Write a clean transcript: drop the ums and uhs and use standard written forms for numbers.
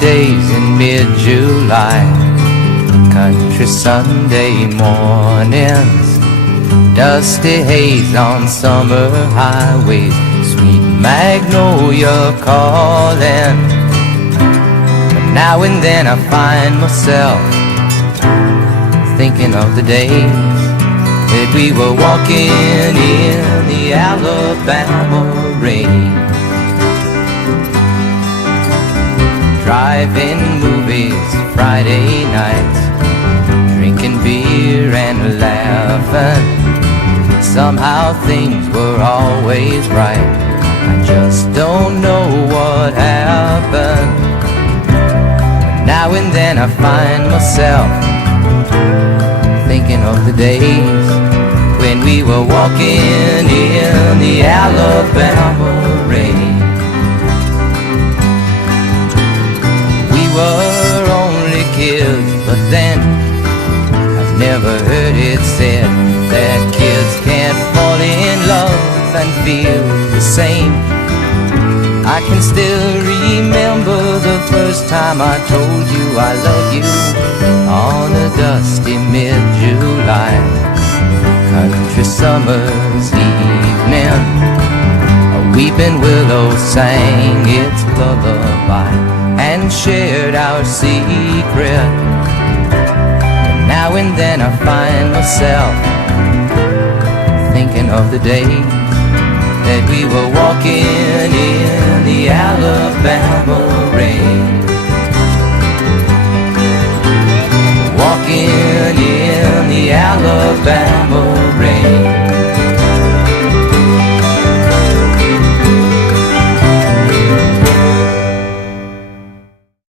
days in mid-July, country Sunday mornings, dusty haze on summer highways, sweet magnolia callin. But now and then I find myself thinking of the days that we were walking in the Alabama rain, driving movies Friday nights, drinking beer and laughing. Somehow things were always right. I just don't know what happened. But now and then I find myself thinking of the days when we were walking in the Alabama rain. We were only kids, but then I've never heard it said that kids can't fall in love and feel the same. I can still remember the first time I told you I love you on a dusty mid-July country summer's evening. A weeping willow sang its lullaby and shared our secret. And now and then I find myself thinking of the days that we were walking in the Alabama rain, walking in the Alabama